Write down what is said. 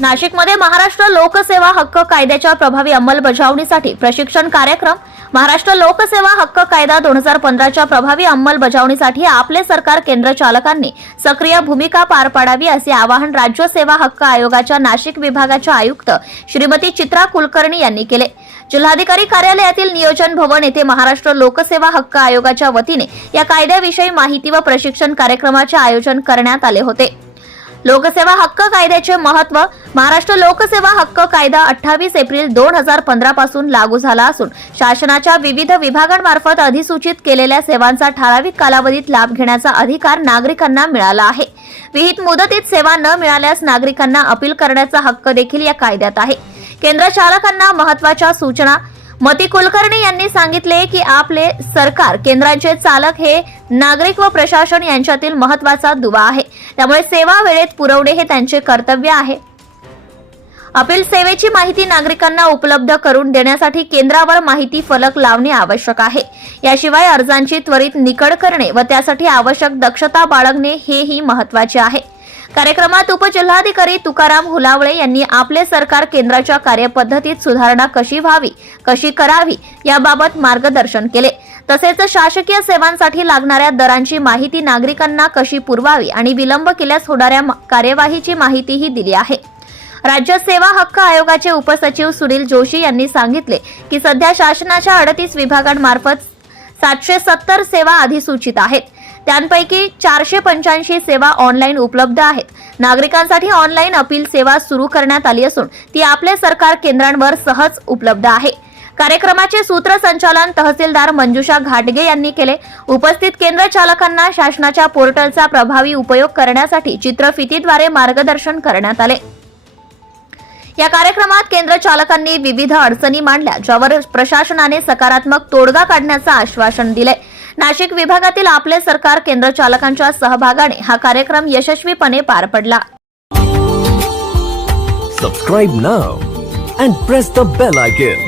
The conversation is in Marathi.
नाशिकमध्ये महाराष्ट्र लोकसेवा हक्क कायद्याच्या प्रभावी अंमलबजावणीसाठी प्रशिक्षण कार्यक्रम. महाराष्ट्र लोकसेवा हक्क कायदा दोन हजार पंधराच्या प्रभावी अंमलबजावणीसाठी आपले सरकार केंद्र चालकांनी सक्रिय भूमिका पार पाडावी असे आवाहन राज्य सेवा हक्क आयोगाच्या नाशिक विभागाच्या आयुक्त श्रीमती चित्रा कुलकर्णी यांनी केले. जिल्हाधिकारी कार्यालयातील नियोजन भवन येथे महाराष्ट्र लोकसेवा हक्क आयोगाच्या वतीने या कायद्याविषयी माहिती व प्रशिक्षण कार्यक्रमाचे आयोजन करण्यात आले होते. लोकसेवा हक्क कायद्याचे महत्त्व महाराष्ट्र लोकसेवा हक्क कायदा अठ्ठावीस एप्रिल दोन हजार पंधरा पासून लागू झाला असून शासनाच्या विविध विभागांमार्फत अधिसूचित केलेल्या सेवांचा ठराविक कालावधीत लाभ घेण्याचा अधिकार नागरिकांना मिळाला आहे. विहित मुदतीत सेवा न मिळाल्यास नागरिकांना अपील करण्याचा हक्क देखील या कायद्यात आहे. केंद्र चालकांना महत्त्वाच्या सूचना मती कुलकर्णी यांनी सांगितले की आपले सरकार केंद्रांचे चालक हे नागरिक व प्रशासन यांच्यातील महत्त्वाचा दुवा आहे. त्यामुळे सेवा वेळेत पुरवणे हे त्यांचे कर्तव्य आहे. अपील सेवेची माहिती नागरिकांना उपलब्ध करून देण्यासाठी केंद्रावर माहिती फलक लावणे आवश्यक आहे. याशिवाय अर्जांची त्वरित निकड करणे व त्यासाठी आवश्यक दक्षता बाळगणे हेही महत्त्वाचे आहे. कार्यक्रमात उपजिल्हाधिकारी तुकाराम हुलावळे यांनी आपले सरकार केंद्राच्या कार्यपद्धतीत सुधारणा कशी व्हावी कशी करावी याबाबत मार्गदर्शन केले. तसेच शासकीय सेवांसाठी लागणाऱ्या दरांची माहिती नागरिकांना कशी पुरवावी आणि विलंब केल्यास होणाऱ्या कार्यवाहीची माहितीही दिली आहे. राज्य सेवा हक्क आयोगाचे उपसचिव सुनील जोशी यांनी सांगितले की सध्या शासनाच्या अडतीस विभागांमार्फत सातशे सत्तर सेवा अधिसूचित आहेत. त्यांपैकी चारशे पंच्याऐंशी सेवा ऑनलाईन उपलब्ध आहेत. नागरिकांसाठी ऑनलाईन अपील सेवा सुरू करण्यात आली असून ती आपले सरकार केंद्रांवर सहज उपलब्ध आहे. कार्यक्रमाचे सूत्रसंचालन तहसीलदार मंजुषा घाटगे यांनी केले. उपस्थित केंद्र चालकांना शासनाच्या पोर्टलचा प्रभावी उपयोग करण्यासाठी चित्रफितीद्वारे मार्गदर्शन करण्यात आले. या कार्यक्रमात केंद्र चालकांनी विविध अडचणी मांडल्या ज्यावर प्रशासनाने सकारात्मक तोडगा काढण्याचं आश्वासन दिले नाशिक विभागातील आपले सरकार केंद्र चालकांच्या सहभागाने हा कार्यक्रम यशस्वीपणे पार पडला. Subscribe now and press the bell icon